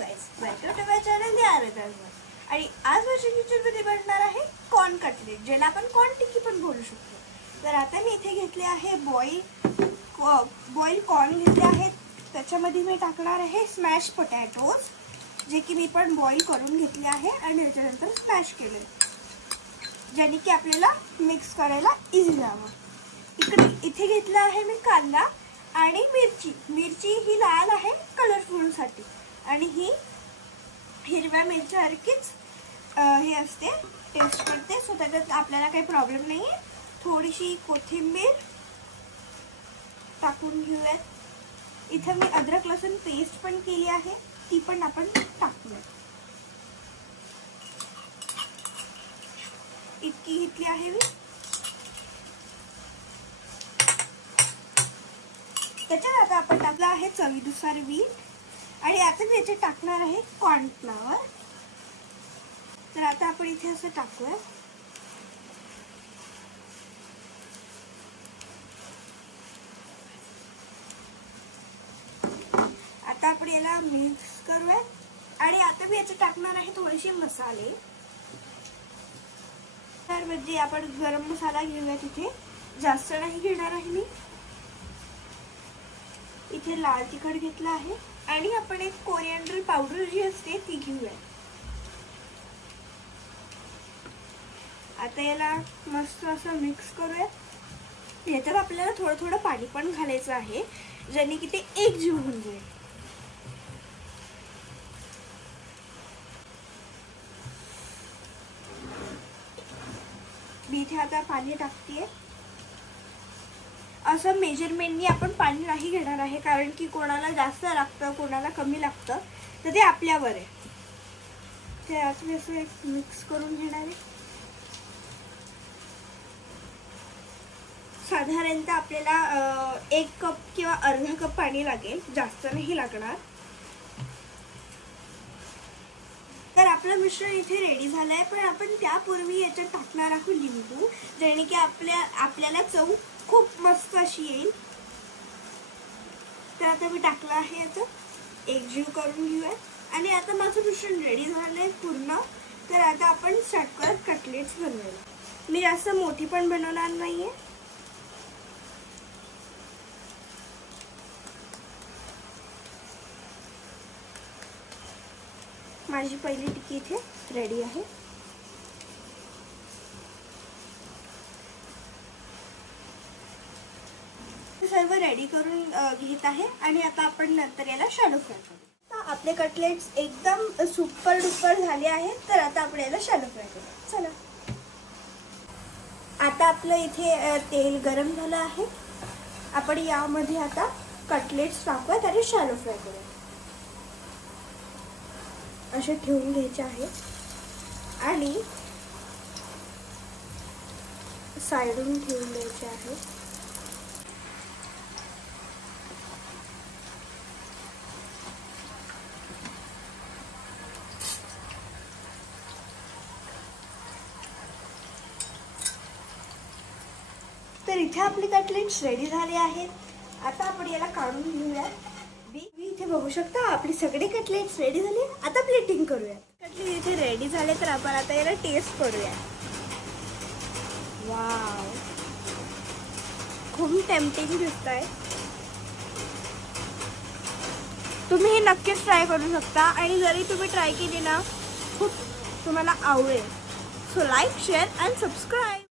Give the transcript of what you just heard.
Guys, welcome to my channel the Aartaj. आणि आज माझ्या किचनमध्ये बनणार आहे कॉर्न कटलेट, ज्याला आपण कॉर्न टिक्की पण बोलू शकतो. तर आता मी इथे घेतले आहे बॉईल कॉर्न घेतले आहेत. त्याच्यामध्ये मी टाकणार आहे स्मॅश पोटॅटोज, जे की मी पण बॉईल करून घेतले आहे आणि त्याच्यानंतर स्मॅश केले, ज्याने की आपल्याला मिक्स करायला इझी जावं. इथे घेतला आहे मी कांदा आणि मिरची ही लाल आहे कलरफुल साठी, आणि ही हिरव्या मिरच्यासारखीच हे असते, टेस्ट करते. सो त्याच्यात आपल्याला काही प्रॉब्लेम नाही आहे. थोडीशी कोथिंबीर टाकून घेऊयात. इथे मी अद्रक लसूण पेस्ट पण केली आहे, ती पण आपण टाकूयात. इतकी घेतली आहे मी. त्याच्यात आता आपण टाकलं आहे चवीनुसार मीठ, आणि आता मी याच्यात टाकणार आहे कॉर्नफ्लॉवर. तर आता आपण इथे असं टाकूया. आता आपण याला मिक्स करूया, आणि आता मी याच्यात टाकणार आहे थोडेसे मसाले. तर म्हणजे आपण गरम मसाला घेऊया, तिथे जास्त नाही घेणार आहे मी. इथे लाल तिखट घेतला आहे, आणि आपण एक कोरिएंडर पावडर जी असते ती घेऊया. आता याला मस्त असं मिक्स करूया. याच्यात आपल्याला थोडं थोडं पाणी पण घालायचं आहे, ज्याने की ते एकजीव होऊन जाईल. मी इथे आता पाणी टाकतेय. असं मेजरमेंटनी आपण पाणी नाही घेणार आहे, कारण की कोणाला जास्त लागतं कोणाला कमी लागतं, तर ते आपल्यावर आहे. ते आता असं एक मिक्स करून घेणार आहे. साधारणतः आपल्याला 1 कप किंवा अर्धा कप पाणी लागेल, जास्त नाही लागणार. तर आपलं मिश्रण इथे रेडी झालं आहे, पण आपण त्यापूर्वी याच्यात टाकणार आहोत लिंबू, ज्याने की आपल्याला चव खूप मस्त अशी येईल. तर आता मी टाकलं आहे, याचं एकजीव करून घेऊया. आणि आता माझं मिश्रण रेडी झालंय पूर्ण. तर आता आपण स्टार्ट करत कटलेट्स बनवायला. मी जास्त मोठी पण बनवणार नाहीये. माझी पहिली टिक्की इथे रेडी आहे. सर्व रेडी करून घेत आहे, आणि आता आपण नंतर याला शॅलो फ्राय करू. आपले कटलेट्स एकदम सुपर डुपर झाले आहेत. तर आता आपण याला शॅलो फ्राय करू. चला. आता आपलं इथे तेल गरम झालं आहे. आपण यामध्ये आता कटलेट्स टाकूयात आणि शॅलो फ्राय करूया. असे ठेवून घ्यायचे आहे, आणि साइडून ठेवून द्यायचे आहे. तर इथे आपले कटलेट्स रेडी झाले आहेत. आता आपण याला काढून घेऊया. मी इथे बघू शकता आपली सगळे कटलेट्स रेडी झाले. आता प्लेटिंग करूया. कटलेट इथे रेडी झाले, तर आपण आता याला टेस्ट करूया. वाव, खूप टेम्पटिंग दिसत आहे. तुम्ही हे नक्कीच ट्राय करू शकता, आणि जरी तुम्ही ट्राय केली ना, खूप तुम्हाला आवडेल. So like, share and subscribe.